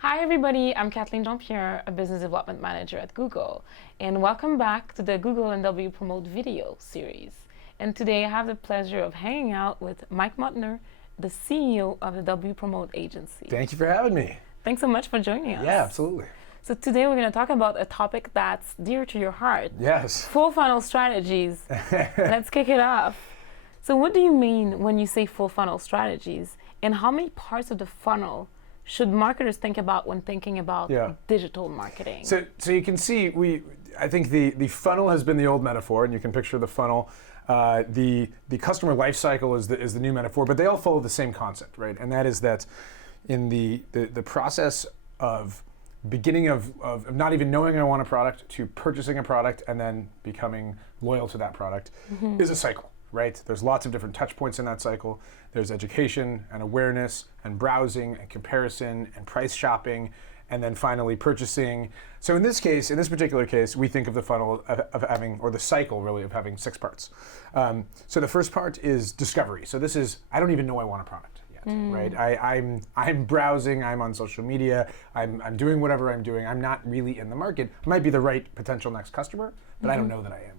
Hi everybody, I'm Kathleen Jean-Pierre, a business development manager at Google, and welcome back to the Google and W Promote video series. And today I have the pleasure of hanging out with Mike Mutner, the CEO of the W Promote agency. Thank you for having me. Thanks so much for joining us. Yeah, absolutely. So today we're going to talk about a topic that's dear to your heart. Yes. Full funnel strategies. Let's kick it off. So what do you mean when you say full funnel strategies, and how many parts of the funnel should marketers think about when thinking about digital marketing? So you can see, I think the funnel has been the old metaphor, and you can picture the funnel. The customer life cycle is the new metaphor, but they all follow the same concept, right? And that is that in the process of beginning of not even knowing I want a product to purchasing a product and then becoming loyal to that product is a cycle. Right? There's lots of different touch points in that cycle. There's education and awareness and browsing and comparison and price shopping and then finally purchasing. So in this particular case, we think of the funnel of having, or the cycle really, of having 6 parts. So the first part is discovery. So this is, I don't even know I want a product yet, right? I'm browsing, I'm on social media, I'm doing whatever I'm doing. I'm not really in the market. I might be the right potential next customer, but I don't know that I am yet.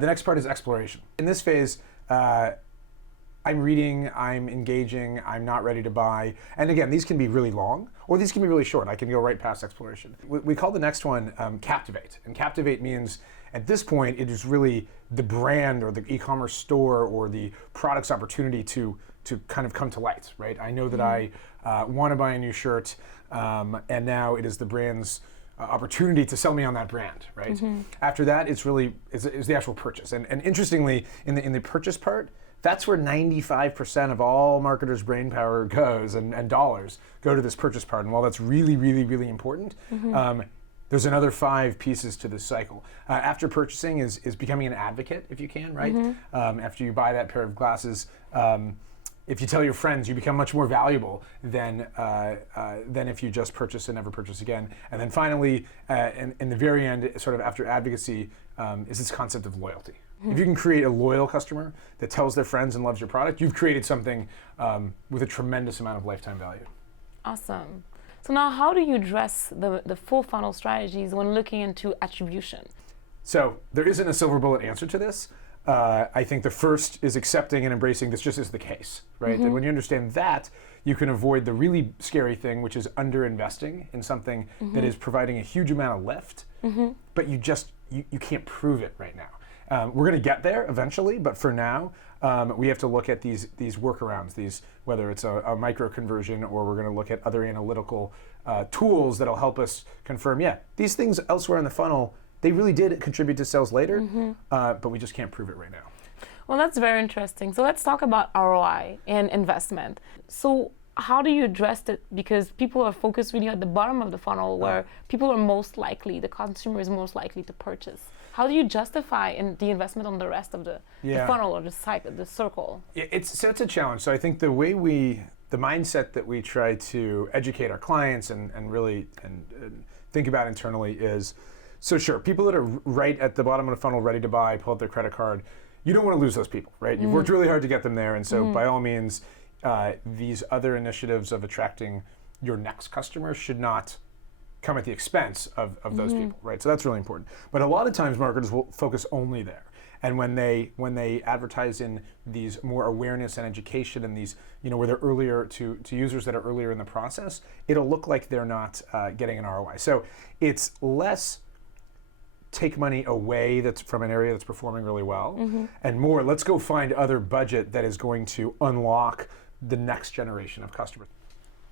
The next part is exploration. In this phase, I'm reading, I'm engaging, I'm not ready to buy. And again, these can be really long, or these can be really short. I can go right past exploration. We call the next one captivate. And captivate means, at this point, it is really the brand or the e-commerce store or the product's opportunity to kind of come to light, right? I know that I want to buy a new shirt, and now it is the brand's opportunity to sell me on that brand, right? After that, it's really is the actual purchase. And interestingly, in the purchase part, that's where 95% of all marketers' brain power goes, and dollars go to this purchase part. And while that's really, really, really important, there's another 5 pieces to this cycle. After purchasing is becoming an advocate, if you can, right? After you buy that pair of glasses, if you tell your friends, you become much more valuable than if you just purchase and never purchase again. And then finally, in the very end, sort of after advocacy, is this concept of loyalty. If you can create a loyal customer that tells their friends and loves your product, you've created something with a tremendous amount of lifetime value. Awesome. So now how do you address the full funnel strategies when looking into attribution? So there isn't a silver bullet answer to this. I think the first is accepting and embracing this just is the case, right? And when you understand that, you can avoid the really scary thing, which is underinvesting in something that is providing a huge amount of lift, but you can't prove it right now. We're going to get there eventually, but for now, we have to look at these workarounds, whether it's a micro conversion or we're going to look at other analytical tools that'll help us confirm, these things elsewhere in the funnel, they really did contribute to sales later, but we just can't prove it right now. Well, that's very interesting. So let's talk about ROI and investment. So how do you address it? Because people are focused really at the bottom of the funnel where people are most likely, the consumer is most likely to purchase. How do you justify the investment on the rest of the funnel or the cycle, the circle? It's a challenge. So I think the mindset that we try to educate our clients and really think about internally is, so sure, people that are right at the bottom of the funnel, ready to buy, pull out their credit card, you don't want to lose those people, right? You've worked really hard to get them there, and so by all means, these other initiatives of attracting your next customer should not come at the expense of those people, right? So that's really important. But a lot of times marketers will focus only there. And when they advertise in these more awareness and education and these, where they're earlier to users that are earlier in the process, it'll look like they're not getting an ROI. So it's less take money away that's from an area that's performing really well, and more, let's go find other budget that is going to unlock the next generation of customers.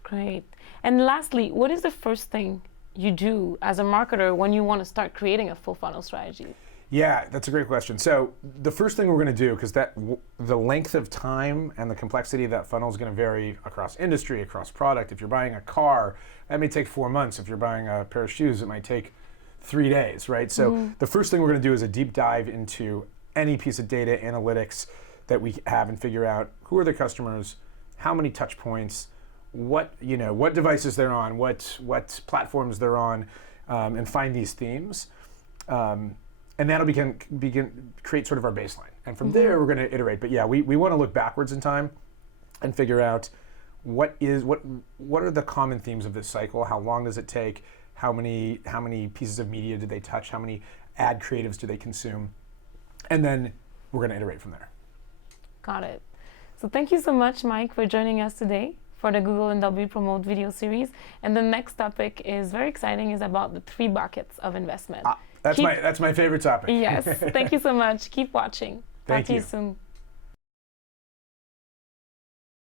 Great. And lastly, what is the first thing you do as a marketer when you want to start creating a full funnel strategy? Yeah, that's a great question. So the first thing we're going to do, because the length of time and the complexity of that funnel is going to vary across industry, across product. If you're buying a car, that may take 4 months. If you're buying a pair of shoes, it might take 3 days, right? So the first thing we're going to do is a deep dive into any piece of data analytics that we have and figure out who are the customers, how many touch points, what devices they're on, what platforms they're on, and find these themes. And that'll begin create sort of our baseline. And from there, we're going to iterate. But yeah, we want to look backwards in time and figure out what are the common themes of this cycle? How long does it take? How many pieces of media do they touch? How many ad creatives do they consume? And then we're going to iterate from there. Got it. So thank you so much, Mike, for joining us today for the Google and W Promote video series. And the next topic is very exciting, is about the 3 buckets of investment. That's my favorite topic. Yes. Thank you so much. Keep watching. Talk to you soon.